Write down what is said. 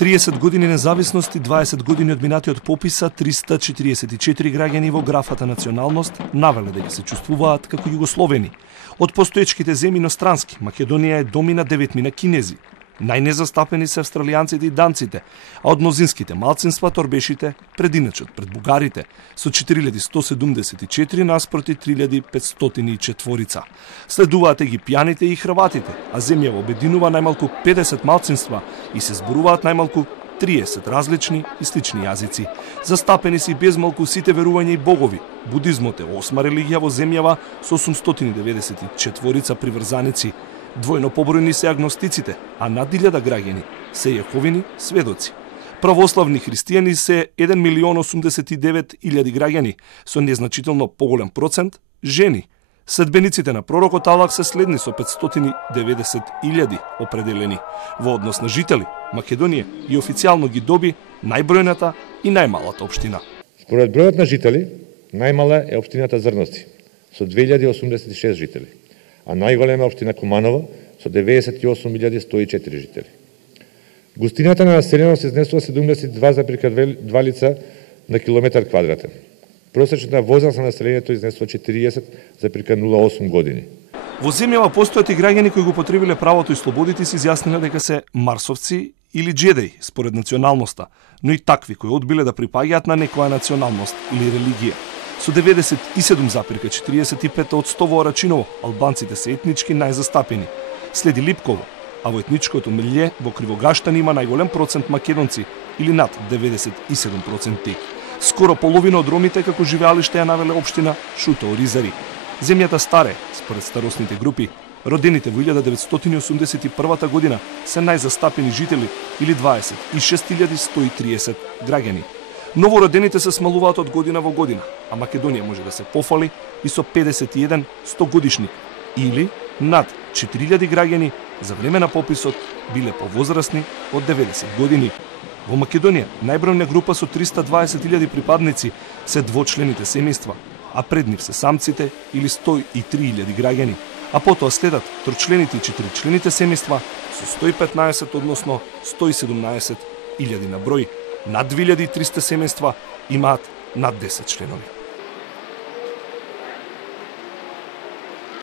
30 години независност и 20 години од минатиот пописа, 344 граѓани во графата националност навеле да ги се чувствуваат како југословени. Од постоечките земји инострански, Македонија е домина 9 кинези. Најнезастапени се австралијанците и данците, а од мнозинските малцинства торбешите прединачат пред бугарите со 4174 наспроти 3504. Следуваат египјаните и хрватите, а земјава обединува најмалку 50 малцинства и се зборуваат најмалку 30 различни и слични јазици. Застапени си безмалку сите верувања и богови. Будизмот е 8 религија во земјава со 894 приврзаници. Двојно побројни се агностиците, а над 1000 граѓани се јеховини сведоци. Православни христијани се 1.089.000 граѓани, со незначително поголем процент жени. Следбениците на пророкот Алах се следни со 590.000 определени. Во однос на жители, Македонија и официјално ги доби најбројната и најмалата општина. Според бројот на жители, најмала е општината Зрновци со 2086 жители, а најголема општина Куманово со 98.104 жители. Густината на населеност изнесува 72,2 лица на километар квадратен. Просечната возраст на населението изнесува 40,08 години. Во земјава постојат и граѓани кои го потребиле правото и слободите си изјасниле дека се марсовци или джедеи според националноста, но и такви кои одбиле да припаѓаат на некоја националност или религија. Со 97,45 од 100 во Рачиново, албанците се етнички најзастапени. Следи Липково, а во етничкото милје во Кривогаштан има најголем процент македонци или над 97%. Скоро половина од ромите како живеалиште ја навеле општина Шута Оризари. Земјата старе, според старосните групи, родените во 1981 година се најзастапени жители или 26.130 граѓани. Новородените се смалуваат од година во година, а Македонија може да се пофали и со 51 100-годишник или над 4000 граѓани за време на пописот биле повозрасни од 90 години. Во Македонија најбројна група со 320.000 припадници се двочлените семејства, а пред нив се самците или 103.000 граѓани, а потоа следат трочлените и четиричлените семејства со 115, односно 117.000 на број. Над 2300 семејства имаат над 10 членови.